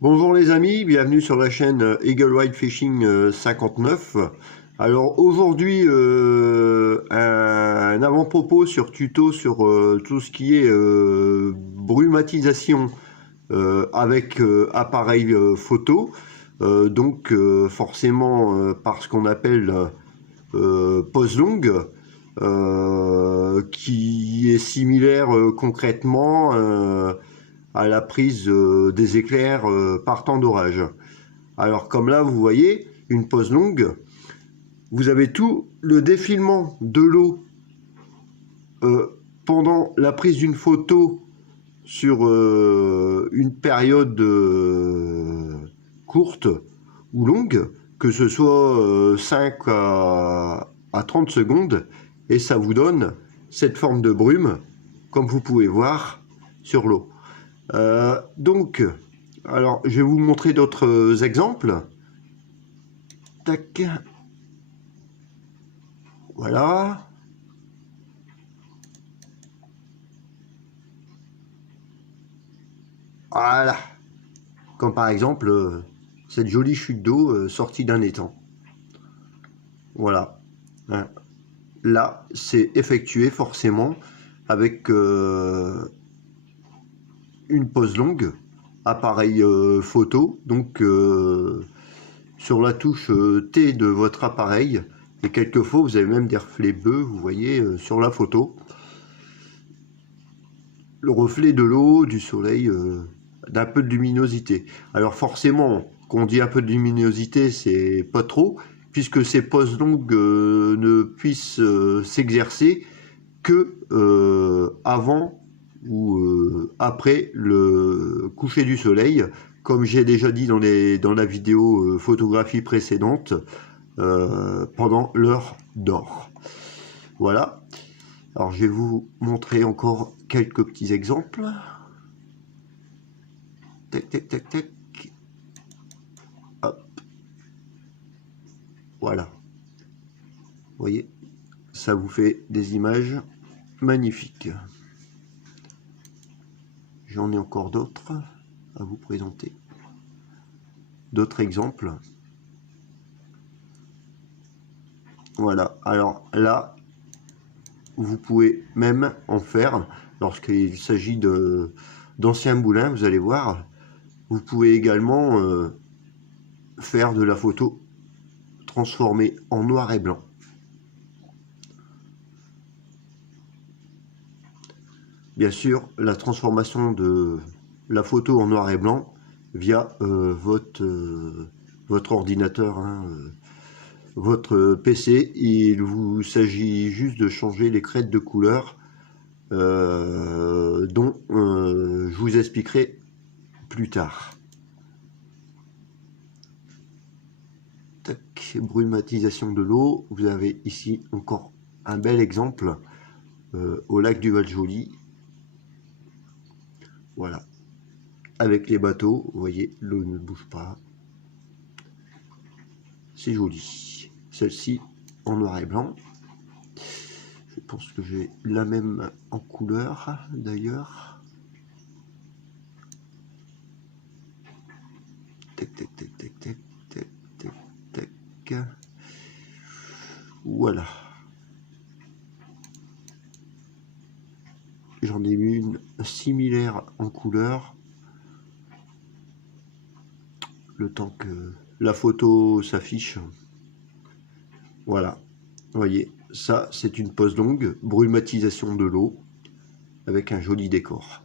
Bonjour les amis, bienvenue sur la chaîne Eagle Ride Fishing 59. Alors aujourd'hui un avant-propos sur tuto sur tout ce qui est brumatisation avec appareil photo. Donc forcément par ce qu'on appelle pose longue, qui est similaire concrètement à la prise des éclairs par temps d'orage. Alors comme là vous voyez une pose longue, vous avez tout le défilement de l'eau pendant la prise d'une photo sur une période courte ou longue, que ce soit 5 à 30 secondes, et ça vous donne cette forme de brume comme vous pouvez voir sur l'eau. Donc, alors je vais vous montrer d'autres exemples. Tac. Voilà. Voilà. Comme par exemple cette jolie chute d'eau sortie d'un étang. Voilà. Hein. Là, c'est effectué forcément avec une pose longue, appareil photo, donc sur la touche T de votre appareil, et quelquefois vous avez même des reflets bleus, vous voyez, sur la photo. Le reflet de l'eau, du soleil, d'un peu de luminosité. Alors forcément, quand on dit un peu de luminosité, c'est pas trop, puisque ces poses longues ne puissent s'exercer que avant ou après le coucher du soleil, comme j'ai déjà dit dans la vidéo photographie précédente, pendant l'heure d'or. Voilà. Alors je vais vous montrer encore quelques petits exemples. Tac, tac, tac, tac. Hop. Voilà. Vous voyez, ça vous fait des images magnifiques. J'en ai encore d'autres à vous présenter. D'autres exemples. Voilà. Alors là, vous pouvez même en faire, lorsqu'il s'agit d'anciens moulins, vous allez voir, vous pouvez également faire de la photo transformée en noir et blanc. Bien sûr, la transformation de la photo en noir et blanc via votre ordinateur, hein, votre PC. Il vous s'agit juste de changer les crêtes de couleur dont je vous expliquerai plus tard. Tac, brumatisation de l'eau. Vous avez ici encore un bel exemple au lac du Val-Joli. Voilà. Avec les bateaux, vous voyez, l'eau ne bouge pas. C'est joli. Celle-ci en noir et blanc. Je pense que j'ai la même en couleur d'ailleurs. Tac, tac, tac, tac, tac, tac, tac, tac. Voilà. J'en ai une similaire en couleur. Le temps que la photo s'affiche. Voilà. Vous voyez, ça c'est une pose longue, brumatisation de l'eau, avec un joli décor.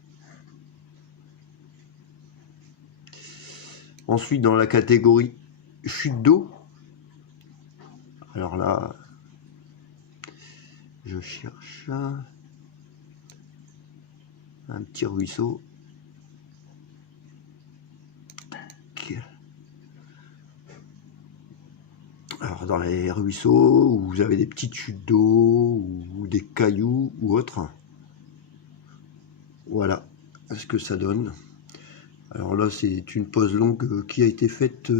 Ensuite, dans la catégorie chute d'eau, alors là, je cherche un petit ruisseau. Alors dans les ruisseaux où vous avez des petites chutes d'eau ou des cailloux ou autres, voilà ce que ça donne. Alors là c'est une pose longue qui a été faite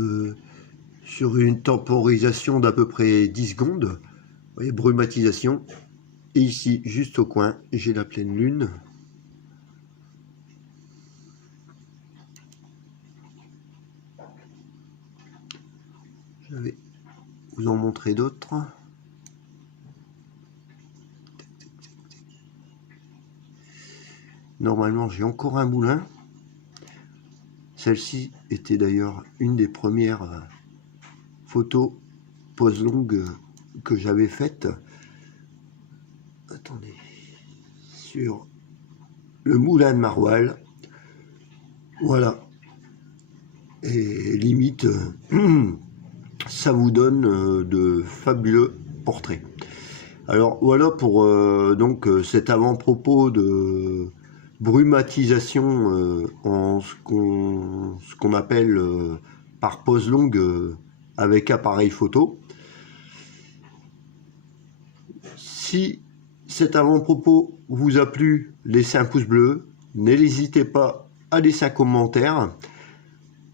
sur une temporisation d'à peu près 10 secondes. Vous voyez, brumatisation. Et ici juste au coin j'ai la pleine lune. Je vais vous en montrer d'autres. Normalement, j'ai encore un moulin. Celle-ci était d'ailleurs une des premières photos pose longue que j'avais faites. Attendez. Sur le moulin de Maroilles. Voilà. Et limite, ça vous donne de fabuleux portraits. Alors voilà pour donc cet avant-propos de brumatisation en ce qu'on appelle par pose longue avec appareil photo. Si cet avant-propos vous a plu, laissez un pouce bleu, n'hésitez pas à laisser un commentaire.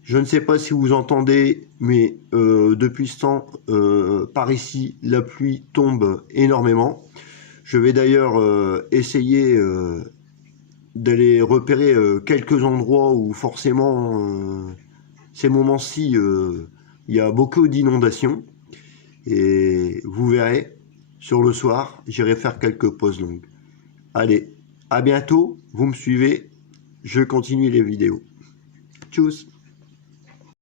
Je ne sais pas si vous entendez, mais depuis ce temps, par ici, la pluie tombe énormément. Je vais d'ailleurs essayer d'aller repérer quelques endroits où forcément, ces moments-ci, il y a beaucoup d'inondations. Et vous verrez, sur le soir, j'irai faire quelques pauses longues. Allez, à bientôt, vous me suivez, je continue les vidéos. Tchuss!